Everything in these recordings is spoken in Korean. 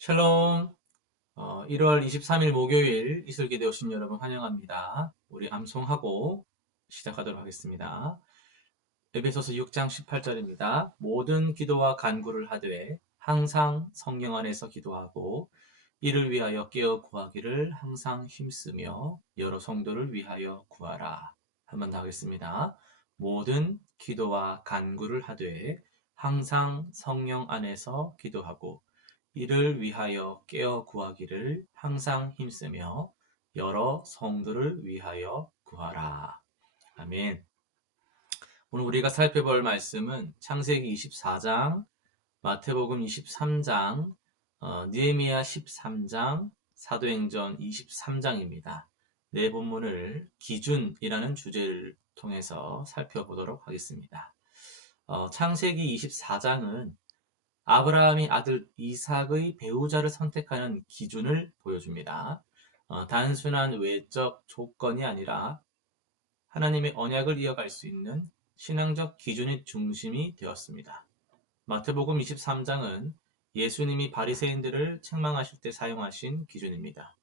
샬롬. 1월 23일 목요일 이슬기대 오신 여러분 환영합니다. 우리 암송하고 시작하도록 하겠습니다. 에베소서 6장 18절입니다. 모든 기도와 간구를 하되 항상 성령 안에서 기도하고 이를 위하여 깨어 구하기를 항상 힘쓰며 여러 성도를 위하여 구하라. 한 번 더 하겠습니다. 모든 기도와 간구를 하되 항상 성령 안에서 기도하고 이를 위하여 깨어 구하기를 항상 힘쓰며 여러 성도를 위하여 구하라. 아멘. 오늘 우리가 살펴볼 말씀은 창세기 24장, 마태복음 23장, 느헤미야 13장, 사도행전 23장입니다. 네 본문을 기준이라는 주제를 통해서 살펴보도록 하겠습니다. 창세기 24장은 아브라함이 아들 이삭의 배우자를 선택하는 기준을 보여줍니다. 단순한 외적 조건이 아니라 하나님의 언약을 이어갈 수 있는 신앙적 기준이 중심이 되었습니다. 마태복음 23장은 예수님이 바리새인들을 책망하실 때 사용하신 기준입니다.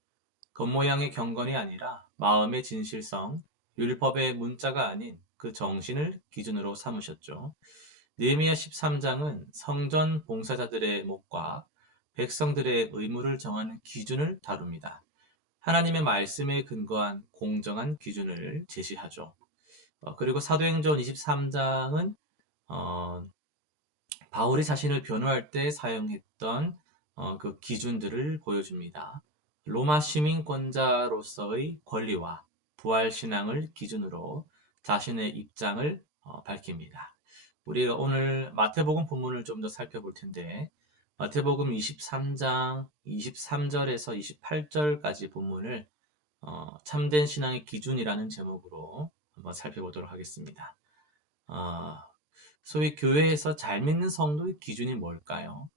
겉모양의 경건이 아니라 마음의 진실성, 율법의 문자가 아닌 그 정신을 기준으로 삼으셨죠. 느헤미야 13장은 성전 봉사자들의 몫과 백성들의 의무를 정하는 기준을 다룹니다. 하나님의 말씀에 근거한 공정한 기준을 제시하죠. 그리고 사도행전 23장은 바울이 자신을 변호할 때 사용했던 그 기준들을 보여줍니다. 로마 시민권자로서의 권리와 부활 신앙을 기준으로 자신의 입장을 밝힙니다. 우리가 오늘 마태복음 본문을 좀 더 살펴볼 텐데 마태복음 23장 23절에서 28절까지 본문을 참된 신앙의 기준이라는 제목으로 한번 살펴보도록 하겠습니다. 어, 소위 교회에서 잘 믿는 성도의 기준이 뭘까요?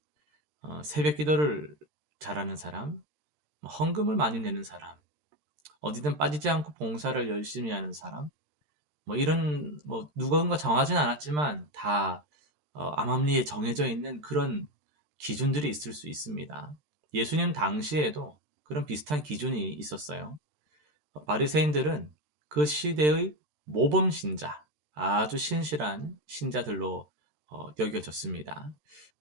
새벽 기도를 잘하는 사람, 헌금을 많이 내는 사람, 어디든 빠지지 않고 봉사를 열심히 하는 사람, 뭐 이런 뭐 누군가 정하진 않았지만 다 암암리에 정해져 있는 그런 기준들이 있을 수 있습니다. 예수님 당시에도 그런 비슷한 기준이 있었어요. 바리새인들은 그 시대의 모범 신자, 아주 신실한 신자들로 여겨졌습니다.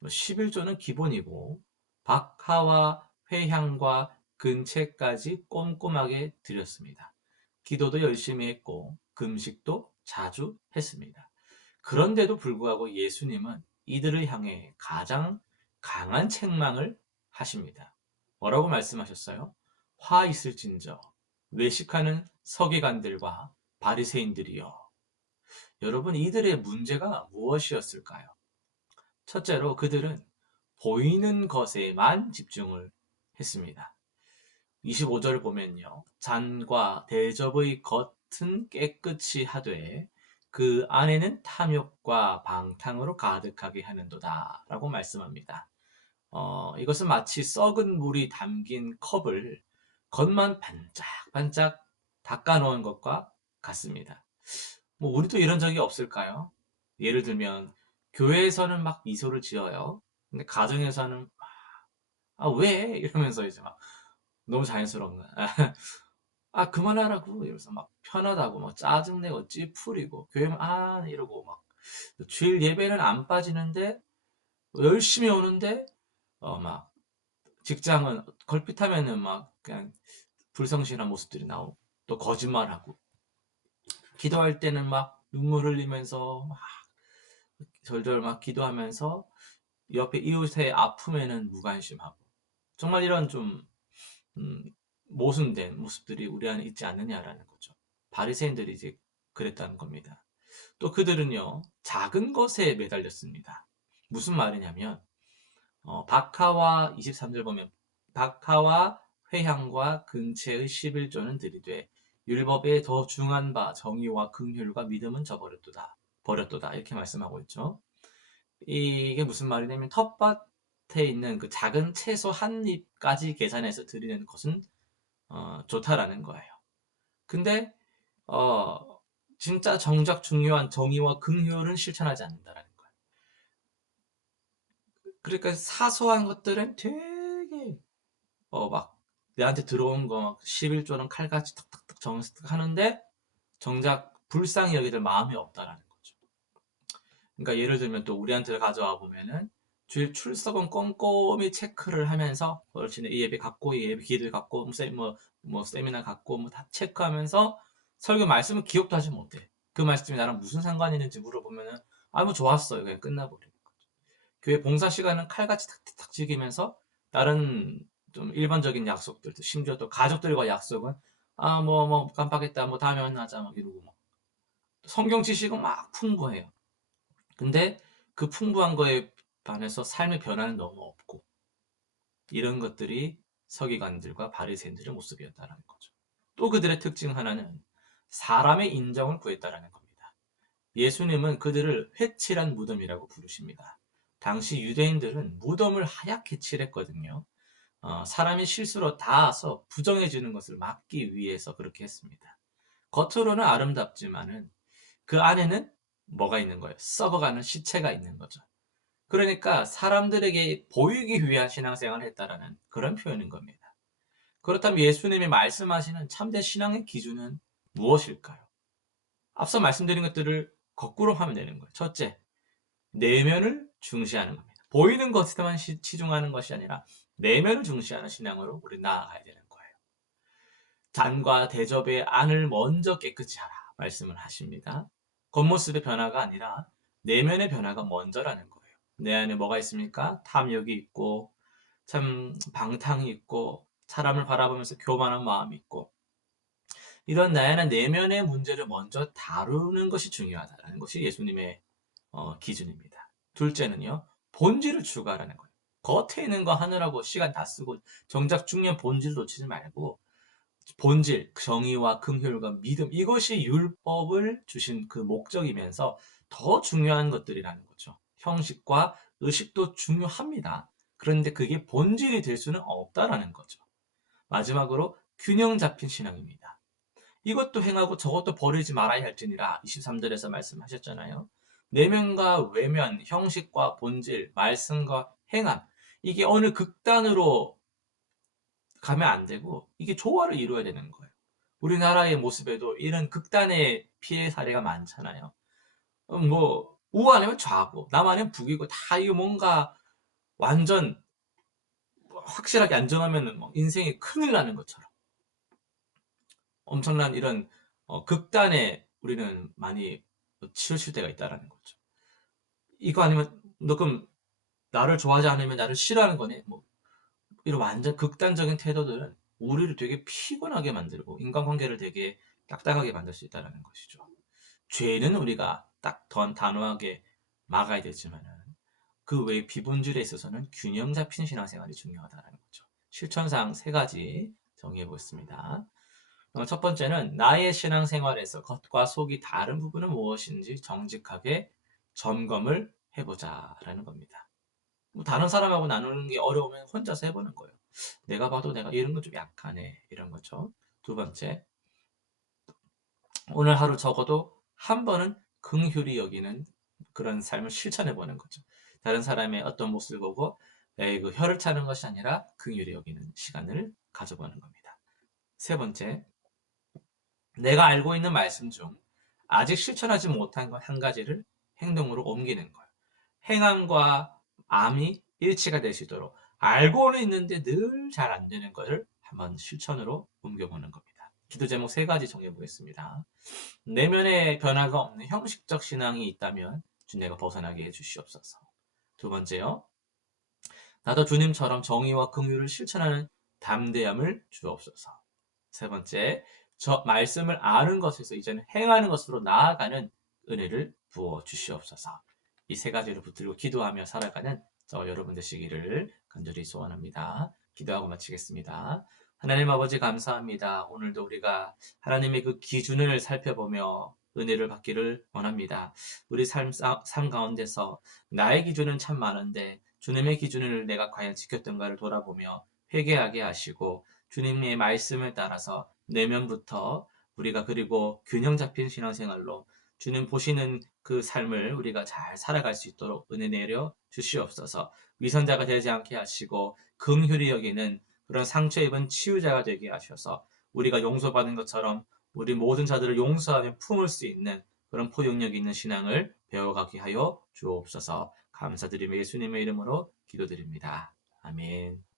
11조는 기본이고 박하와 회향과 근채까지 꼼꼼하게 드렸습니다. 기도도 열심히 했고 금식도 자주 했습니다. 그런데도 불구하고 예수님은 이들을 향해 가장 강한 책망을 하십니다. 뭐라고 말씀하셨어요? 화 있을진저 외식하는 서기관들과 바리새인들이여. 여러분, 이들의 문제가 무엇이었을까요? 첫째로 그들은 보이는 것에만 집중을 했습니다. 25절을 보면요. 잔과 대접의 겉은 깨끗이 하되 그 안에는 탐욕과 방탕으로 가득하게 하는도다 라고 말씀합니다. 이것은 마치 썩은 물이 담긴 컵을 겉만 반짝반짝 닦아놓은 것과 같습니다. 뭐 우리도 이런 적이 없을까요? 예를 들면 교회에서는 막 미소를 지어요. 근데 가정에서는 왜? 이러면서 이제 막 너무 자연스러운 거야. 그만하라고 이러면서 막 편하다고 막 짜증내고 찌푸리고 교회만 이러고 막 주일 예배는 안 빠지는데 열심히 오는데 막 직장은 걸핏하면은 막 그냥 불성실한 모습들이 나오고 또 거짓말하고 기도할 때는 막 눈물 흘리면서 막 절절 막 기도하면서 옆에 이웃의 아픔에는 무관심하고 정말 이런 좀 음, 모순된 모습들이 우리 안에 있지 않느냐라는 거죠. 바리새인들이 이제 그랬다는 겁니다. 또 그들은요 작은 것에 매달렸습니다. 무슨 말이냐면 박하와 23절 보면 박하와 회향과 근체의 11조는 들이되 율법에 더 중한 바 정의와 긍휼과 믿음은 저버렸도다. 버렸도다. 이렇게 말씀하고 있죠. 이게 무슨 말이냐면 텃밭에 있는 그 작은 채소 한 잎까지 계산해서 드리는 것은 좋다라는 거예요. 근데 어, 진짜 정작 중요한 정의와 긍휼은 실천하지 않는다라는 거예요. 그러니까 사소한 것들은 되게 막 내한테 들어온 거 막 11조는 칼같이 탁탁탁 정색 하는데 정작 불쌍히 여기들 마음이 없다라는 거죠. 그러니까 예를 들면 또 우리한테 가져와 보면은 주일 출석은 꼼꼼히 체크를 하면서 그렇지 이 예배 갖고 이 예배 기도를 갖고 뭐 세미나 갖고 뭐 다 체크하면서 설교 말씀을 기억도 하지 못해. 그 말씀이 나랑 무슨 상관이 있는지 물어보면은 뭐 좋았어요. 그냥 끝나버리는 거죠. 교회 봉사 시간은 칼같이 탁탁탁 지키면서 다른 좀 일반적인 약속들도 심지어 또 가족들과 약속은 뭐 깜빡했다 뭐 다음에 만나자 막 이러고 뭐 성경 지식은 막 풍부해요. 근데 그 풍부한 거에 반해서 삶의 변화는 너무 없고 이런 것들이 서기관들과 바리새인들의 모습이었다는 거죠. 또 그들의 특징 하나는 사람의 인정을 구했다는 겁니다. 예수님은 그들을 회칠한 무덤이라고 부르십니다. 당시 유대인들은 무덤을 하얗게 칠했거든요. 사람이 실수로 닿아서 부정해지는 것을 막기 위해서 그렇게 했습니다. 겉으로는 아름답지만은 그 안에는 뭐가 있는 거예요? 썩어가는 시체가 있는 거죠. 그러니까 사람들에게 보이기 위한 신앙생활을 했다라는 그런 표현인 겁니다. 그렇다면 예수님이 말씀하시는 참된 신앙의 기준은 무엇일까요? 앞서 말씀드린 것들을 거꾸로 하면 되는 거예요. 첫째, 내면을 중시하는 겁니다. 보이는 것에만 치중하는 것이 아니라 내면을 중시하는 신앙으로 우리 나아가야 되는 거예요. 잔과 대접의 안을 먼저 깨끗이 하라 말씀을 하십니다. 겉모습의 변화가 아니라 내면의 변화가 먼저라는 거예요. 내 안에 뭐가 있습니까? 탐욕이 있고 참 방탕이 있고 사람을 바라보면서 교만한 마음이 있고 이런 나의 내면의 문제를 먼저 다루는 것이 중요하다는 것이 예수님의 기준입니다. 둘째는요. 본질을 추구하라는 거예요. 겉에 있는 거 하느라고 시간 다 쓰고 정작 중요한 본질 놓치지 말고 본질, 정의와 긍휼과 믿음 이것이 율법을 주신 그 목적이면서 더 중요한 것들이라는 거죠. 형식과 의식도 중요합니다. 그런데 그게 본질이 될 수는 없다라는 거죠. 마지막으로 균형 잡힌 신앙입니다. 이것도 행하고 저것도 버리지 말아야 할지니라 23절에서 말씀하셨잖아요. 내면과 외면, 형식과 본질, 말씀과 행함 이게 어느 극단으로 가면 안 되고 이게 조화를 이루어야 되는 거예요. 우리나라의 모습에도 이런 극단의 피해 사례가 많잖아요. 뭐 우 아니면 좌고 남 아니면 북이고 다 이거 뭔가 완전 확실하게 안 정하면 인생이 큰일 나는 것처럼 엄청난 이런 극단에 우리는 많이 치우칠 때가 있다라는 거죠. 이거 아니면 너 그럼 나를 좋아하지 않으면 나를 싫어하는 거네. 뭐 이런 완전 극단적인 태도들은 우리를 되게 피곤하게 만들고 인간관계를 되게 딱딱하게 만들 수 있다는 것이죠. 죄는 우리가 딱 단호하게 막아야 되지만 그 외의 비본질에 있어서는 균형 잡힌 신앙생활이 중요하다는 거죠. 실천상 세 가지 정의해 보겠습니다. 첫 번째는 나의 신앙생활에서 겉과 속이 다른 부분은 무엇인지 정직하게 점검을 해보자라는 겁니다. 뭐 다른 사람하고 나누는 게 어려우면 혼자서 해보는 거예요. 내가 봐도 내가 이런 건 좀 약하네 이런 거죠. 두 번째, 오늘 하루 적어도 한 번은 긍휼히 여기는 그런 삶을 실천해 보는 거죠. 다른 사람의 어떤 모습을 보고 그 혀를 차는 것이 아니라 긍휼히 여기는 시간을 가져보는 겁니다. 세 번째, 내가 알고 있는 말씀 중 아직 실천하지 못한 것 한 가지를 행동으로 옮기는 거예요. 행함과 암이 일치가 될 수 있도록 알고는 있는데 늘 잘 안 되는 것을 한번 실천으로 옮겨보는 겁니다. 기도 제목 세 가지 정해 보겠습니다. 내면의 변화가 없는 형식적 신앙이 있다면 주님과 벗어나게 해주시옵소서. 두 번째요. 나도 주님처럼 정의와 긍휼을 실천하는 담대함을 주옵소서. 세 번째, 저 말씀을 아는 것에서 이제는 행하는 것으로 나아가는 은혜를 부어 주시옵소서. 이 세 가지를 붙들고 기도하며 살아가는 여러분 되시기를 간절히 소원합니다. 기도하고 마치겠습니다. 하나님 아버지 감사합니다. 오늘도 우리가 하나님의 그 기준을 살펴보며 은혜를 받기를 원합니다. 우리 삶 가운데서 나의 기준은 참 많은데 주님의 기준을 내가 과연 지켰던가를 돌아보며 회개하게 하시고 주님의 말씀을 따라서 내면부터 우리가 그리고 균형 잡힌 신앙생활로 주님 보시는 그 삶을 우리가 잘 살아갈 수 있도록 은혜 내려 주시옵소서. 위선자가 되지 않게 하시고 긍휼히 여기는 그런 상처 입은 치유자가 되게 하셔서 우리가 용서받은 것처럼 우리 모든 자들을 용서하며 품을 수 있는 그런 포용력 있는 신앙을 배워가게 하여 주옵소서. 감사드리며 예수님의 이름으로 기도드립니다. 아멘.